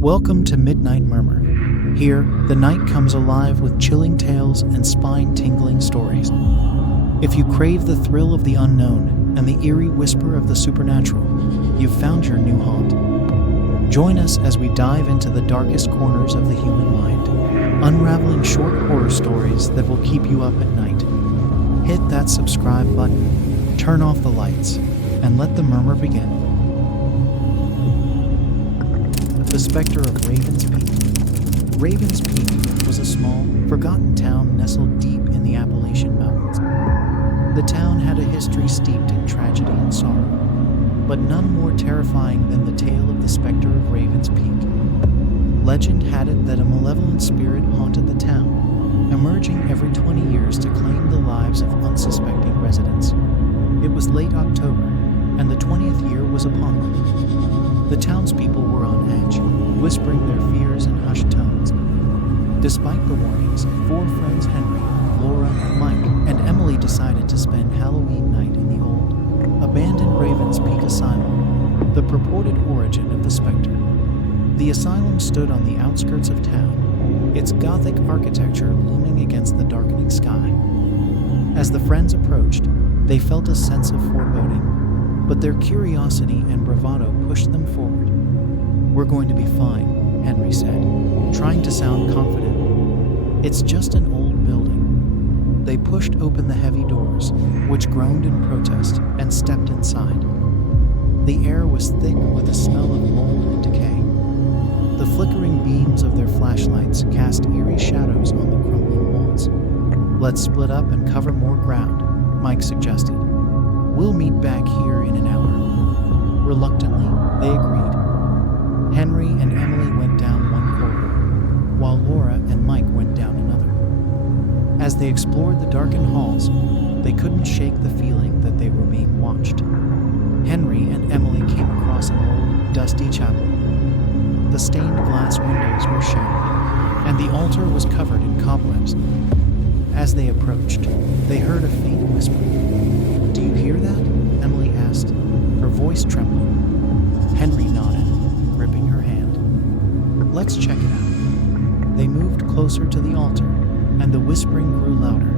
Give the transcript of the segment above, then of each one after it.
Welcome to Midnight Murmur. Here, the night comes alive with chilling tales and spine-tingling stories. If you crave the thrill of the unknown and the eerie whisper of the supernatural, you've found your new haunt. Join us as we dive into the darkest corners of the human mind, unraveling short horror stories that will keep you up at night. Hit that subscribe button, turn off the lights, and let the murmur begin. The Spectre of Raven's Peak. Raven's Peak was a small, forgotten town nestled deep in the Appalachian Mountains. The town had a history steeped in tragedy and sorrow, but none more terrifying than the tale of the Spectre of Raven's Peak. Legend had it that a malevolent spirit haunted the town, emerging every 20 years to claim the lives of unsuspecting residents. It was late October, and the 20th year was upon them. The townspeople were on edge, whispering their fears in hushed tones. Despite the warnings, four friends Henry, Laura, Mike, and Emily decided to spend Halloween night in the old, abandoned Raven's Peak Asylum, the purported origin of the Spectre. The asylum stood on the outskirts of town, its Gothic architecture looming against the darkening sky. As the friends approached, they felt a sense of foreboding, but their curiosity and bravado pushed them forward. "We're going to be fine," Henry said, trying to sound confident. "It's just an old building." They pushed open the heavy doors, which groaned in protest, and stepped inside. The air was thick with a smell of mold and decay. The flickering beams of their flashlights cast eerie shadows on the crumbling walls. "Let's split up and cover more ground," Mike suggested. "We'll meet back here in an hour." Reluctantly, they agreed. Henry and Emily went down one corridor, while Laura and Mike went down another. As they explored the darkened halls, they couldn't shake the feeling that they were being watched. Henry and Emily came across an old, dusty chapel. The stained glass windows were shattered, and the altar was covered in cobwebs. As they approached, they heard a faint whisper. "Do you hear that?" Emily asked, her voice trembling. Henry nodded, gripping her hand. "Let's check it out." They moved closer to the altar, and the whispering grew louder.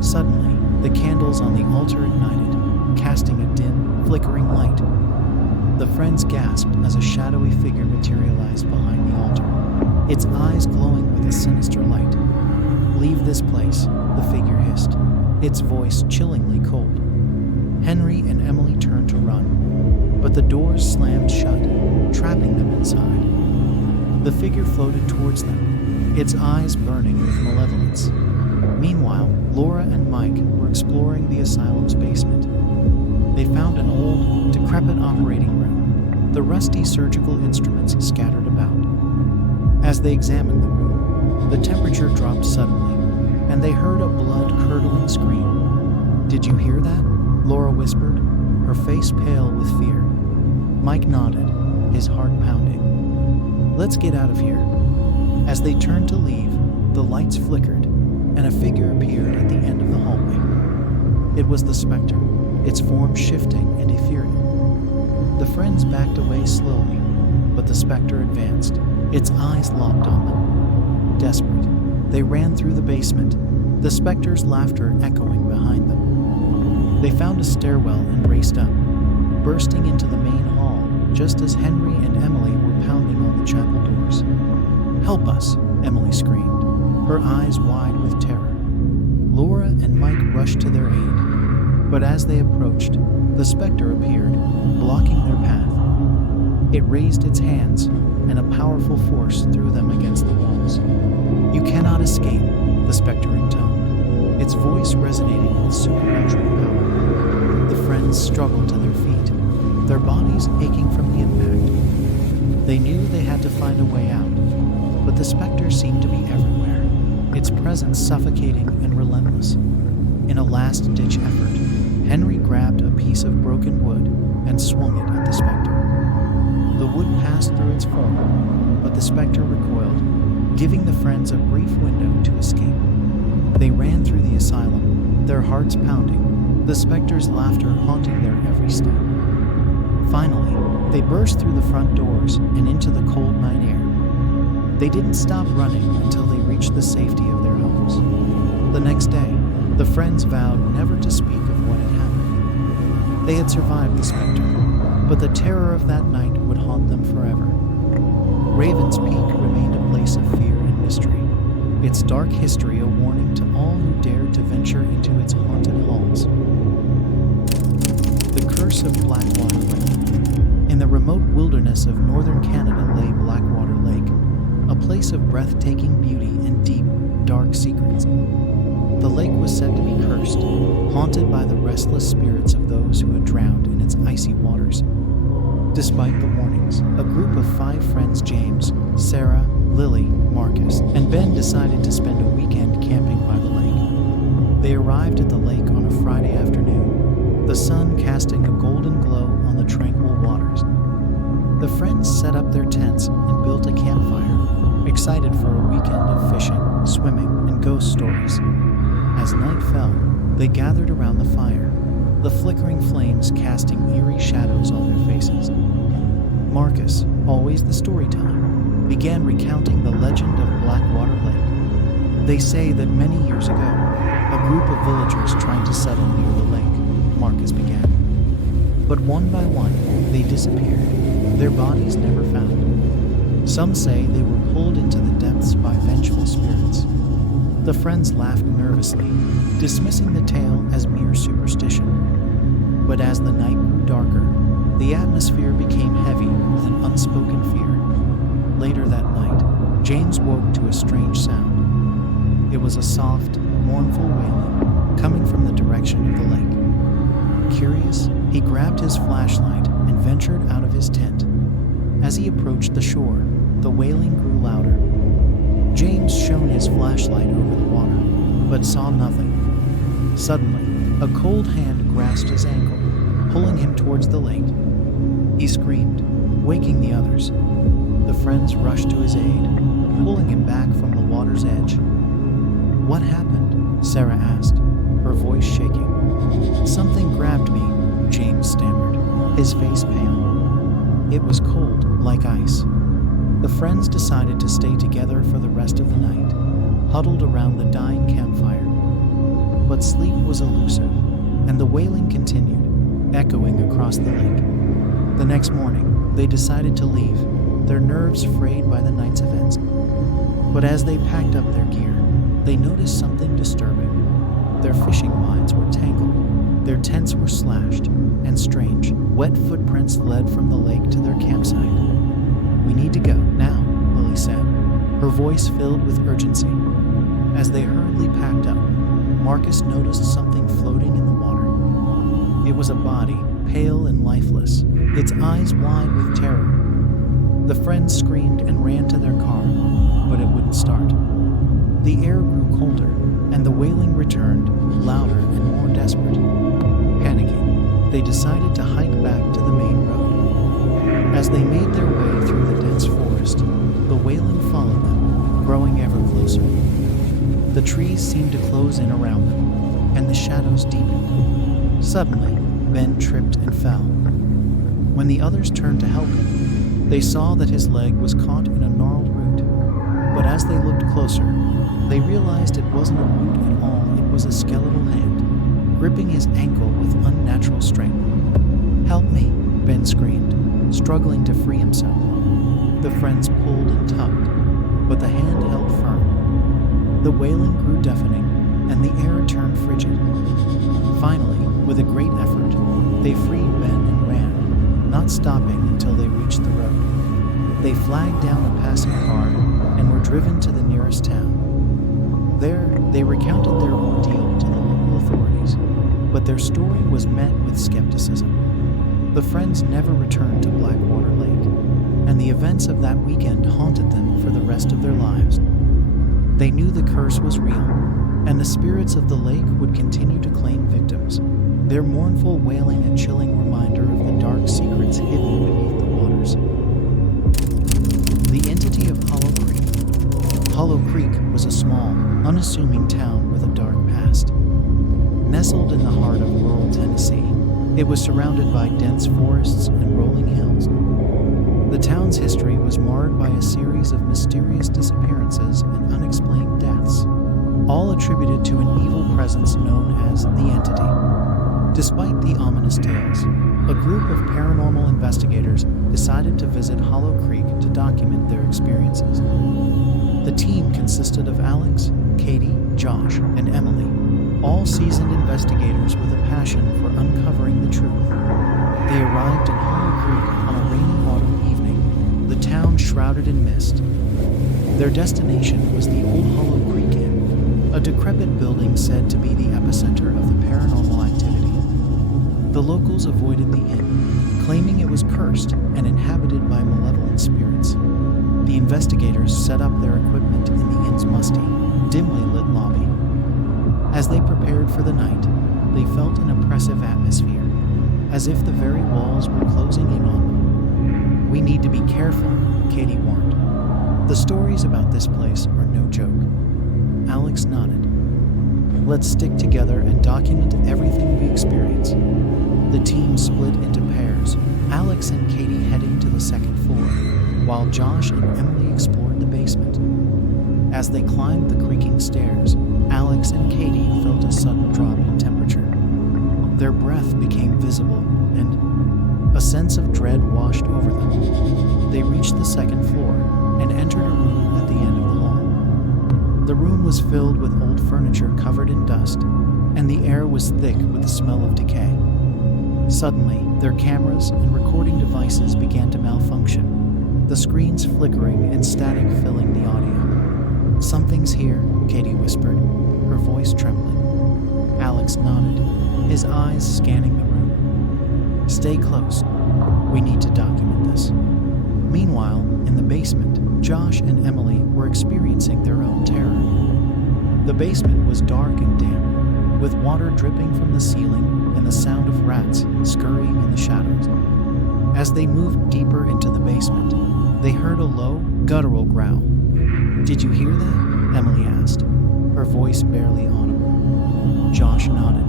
Suddenly, the candles on the altar ignited, casting a dim, flickering light. The friends gasped as a shadowy figure materialized behind the altar, its eyes glowing with a sinister light. "Leave this place," the figure hissed, its voice chillingly cold. Henry and Emily turned to run, but the doors slammed shut, trapping them inside. The figure floated towards them, its eyes burning with malevolence. Meanwhile, Laura and Mike were exploring the asylum's basement. They found an old, decrepit operating room, the rusty surgical instruments scattered about. As they examined the room, the temperature dropped suddenly, and they heard a blood-curdling scream. "Did you hear that?" Laura whispered, her face pale with fear. Mike nodded, his heart pounding. "Let's get out of here." As they turned to leave, the lights flickered, and a figure appeared at the end of the hallway. It was the Spectre, its form shifting and ethereal. The friends backed away slowly, but the Spectre advanced, its eyes locked on them. Desperate, they ran through the basement, the Spectre's laughter echoing behind them. They found a stairwell and raced up, bursting into the main hall just as Henry and Emily were pounding on the chapel doors. "Help us," Emily screamed, her eyes wide with terror. Laura and Mike rushed to their aid, but as they approached, the Spectre appeared, blocking their path. It raised its hands, and a powerful force threw them against the walls. "You cannot escape," the Spectre intoned, its voice resonating with supernatural power. The friends struggled to their feet, their bodies aching from the impact. They knew they had to find a way out, but the Spectre seemed to be everywhere, its presence suffocating and relentless. In a last-ditch effort, Henry grabbed a piece of broken wood and swung it at the Spectre. The wood passed through its form, but the Spectre recoiled, giving the friends a brief window to escape. They ran through the asylum, their hearts pounding, the Spectre's laughter haunting their every step. Finally, they burst through the front doors and into the cold night They didn't stop running until they reached the safety of their homes. The next day, the friends vowed never to speak of what had happened. They had survived the Spectre, but the terror of that night would haunt them forever. Raven's Peak remained a place of fear and mystery, its dark history a warning to all who dared to venture into its haunted halls. The Curse of Blackwater Lake. In the remote wilderness of northern Canada lay Blackwater Lake, a place of breathtaking beauty and deep, dark secrets. The lake was said to be cursed, haunted by the restless spirits of those who had drowned in its icy waters. Despite the warnings, a group of 5 friends, James, Sarah, Lily, Marcus, and Ben, decided to spend a weekend camping by the lake. They arrived at the lake on a Friday afternoon, the sun casting a golden glow on the tranquil waters. The friends set up their tents and built a campfire, excited for a weekend of fishing, swimming, and ghost stories. As night fell, they gathered around the fire, the flickering flames casting eerie shadows on their faces. Marcus, always the storyteller, began recounting the legend of Blackwater Lake. They say that many years ago, a group of villagers tried to settle near the lake, Marcus began. But one by one, they disappeared, their bodies never found. Some say they were pulled into the depths by vengeful spirits. The friends laughed nervously, dismissing the tale as mere superstition. But as the night grew darker, the atmosphere became heavy with an unspoken fear. Later that night, James woke to a strange sound. It was a soft, mournful wailing coming from the direction of the lake. Curious, he grabbed his flashlight and ventured out of his tent. As he approached the shore, the wailing grew louder. James shone his flashlight over the water, but saw nothing. Suddenly, a cold hand grasped his ankle, pulling him towards the lake. He screamed, waking the others. The friends rushed to his aid, pulling him back from the water's edge. "What happened?" Sarah asked, her voice shaking. "Something grabbed me," James stammered, his face pale. It was cold, like ice. The friends decided to stay together for the rest of the night, huddled around the dying campfire. But sleep was elusive, and the wailing continued, echoing across the lake. The next morning, they decided to leave, their nerves frayed by the night's events. But as they packed up their gear, they noticed something disturbing. Their fishing lines were tangled, their tents were slashed, and strange, wet footprints led from the lake to their campsite. "We need to go, now," Lily said, her voice filled with urgency. As they hurriedly packed up, Marcus noticed something floating in the water. It was a body, pale and lifeless, its eyes wide with terror. The friends screamed and ran to their car, but it wouldn't start. The air grew colder, and the wailing returned, louder and more desperate. Panicking, they decided to hike back to the main road. As they made their way through the dense forest, the wailing followed them, growing ever closer. The trees seemed to close in around them, and the shadows deepened. Suddenly, Ben tripped and fell. When the others turned to help him, they saw that his leg was caught in a gnarled root. But as they looked closer, they realized it wasn't a root at all, it was a skeletal hand, gripping his ankle with unnatural strength. "Help me," Ben screamed, struggling to free himself. The friends pulled and tugged, but the hand held firm. The wailing grew deafening, and the air turned frigid. Finally, with a great effort, they freed Ben and ran, not stopping until they reached the road. They flagged down a passing car and were driven to the nearest town. There, they recounted their ordeal to the local authorities, but their story was met with skepticism. The friends never returned to Blackwater Lake, and the events of that weekend haunted them for the rest of their lives. They knew the curse was real, and the spirits of the lake would continue to claim victims, their mournful wailing a chilling reminder of the dark secrets hidden beneath the waters. The entity of Hollow Creek. Hollow Creek was a small, unassuming town with a dark past. Nestled in the heart of rural Tennessee, it was surrounded by dense forests and rolling hills. The town's history was marred by a series series of mysterious disappearances and unexplained deaths, all attributed to an evil presence known as the Entity. Despite the ominous tales, a group of paranormal investigators decided to visit Hollow Creek to document their experiences. The team consisted of Alex, Katie, Josh, and Emily, all seasoned investigators with a passion for uncovering the truth. They arrived in Hollow Creek on a rainy autumn evening, the town shrouded in mist. Their destination was the old Hollow Creek Inn, a decrepit building said to be the epicenter of the paranormal activity. The locals avoided the inn, claiming it was cursed and inhabited by malevolent spirits. The investigators set up their equipment in the inn's musty, dimly lit lobby. As they prepared for the night, they felt an oppressive atmosphere, as if the very walls were closing in on them. "We need to be careful," Katie warned. "The stories about this place are no joke." Alex nodded. "Let's stick together and document everything we experience." The team split into pairs, Alex and Katie heading to the second floor, while Josh and Emily explored the basement. As they climbed the creaking stairs, Alex and Katie felt a sudden drop in temperature. Their breath became visible, and a sense of dread washed over them. They reached the second floor and entered a room at the end of the hall. The room was filled with old furniture covered in dust, and the air was thick with the smell of decay. Suddenly, their cameras and recording devices began to malfunction, the screens flickering and static filling the audio. "Something's here," Katie whispered, her voice trembling. Alex nodded, his eyes scanning the room. "Stay close. We need to document this." Meanwhile, in the basement, Josh and Emily were experiencing their own terror. The basement was dark and damp, with water dripping from the ceiling and the sound of rats scurrying in the shadows. As they moved deeper into the basement, they heard a low, guttural growl. "Did you hear that?" Emily asked, her voice barely audible. Josh nodded,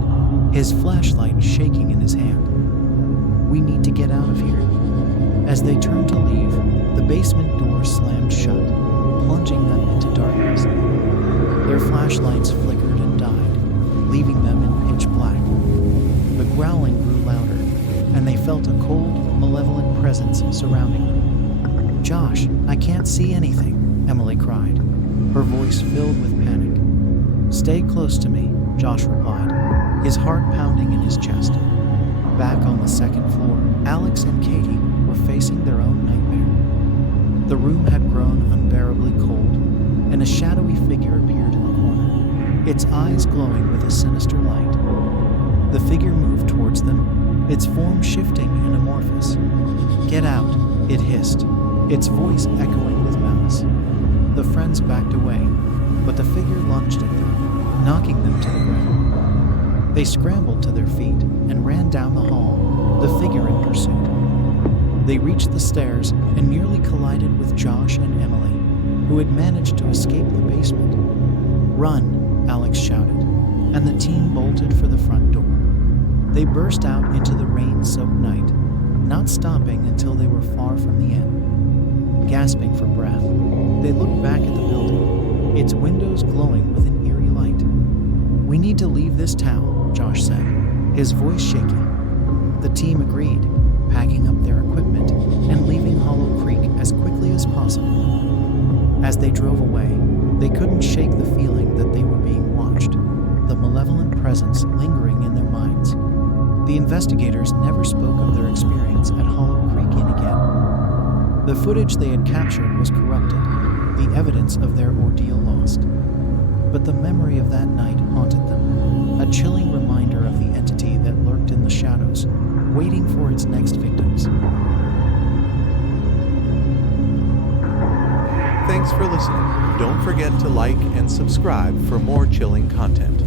his flashlight shaking in his hand. "We need to get out of here." As they turned to leave, the basement door slammed shut, plunging them into darkness. Their flashlights flickered and died, leaving them in pitch black. The growling grew louder, and they felt a cold, malevolent presence surrounding them. "Josh, I can't see anything," Emily cried, her voice filled with panic. "Stay close to me," Josh replied, his heart pounding in his chest. Back on the second floor, Alex and Katie were facing their own nightmare. The room had grown unbearably cold, and a shadowy figure appeared in the corner, its eyes glowing with a sinister light. The figure moved towards them, its form shifting and amorphous. "Get out," it hissed, its voice echoing with malice. The friends backed away, but the figure lunged at them, knocking them to the ground. They scrambled to their feet and ran down the hall, the figure in pursuit. They reached the stairs and nearly collided with Josh and Emily, who had managed to escape the basement. "Run," Alex shouted, and the team bolted for the front door. They burst out into the rain-soaked night, not stopping until they were far from the inn. Gasping for breath, they looked back at the building, its windows glowing with an eerie light. "We need to leave this town," Josh said, his voice shaking. The team agreed, packing up their equipment and leaving Hollow Creek as quickly as possible. As they drove away, they couldn't shake the feeling that they were being watched, the malevolent presence lingering in their minds. The investigators never spoke of their experience at Hollow Creek Inn again. The footage they had captured was corrupted, the evidence of their ordeal lost. But the memory of that night haunted them, a chilling reminder of the entity that lurked in the shadows, waiting for its next victims. Thanks for listening. Don't forget to like and subscribe for more chilling content.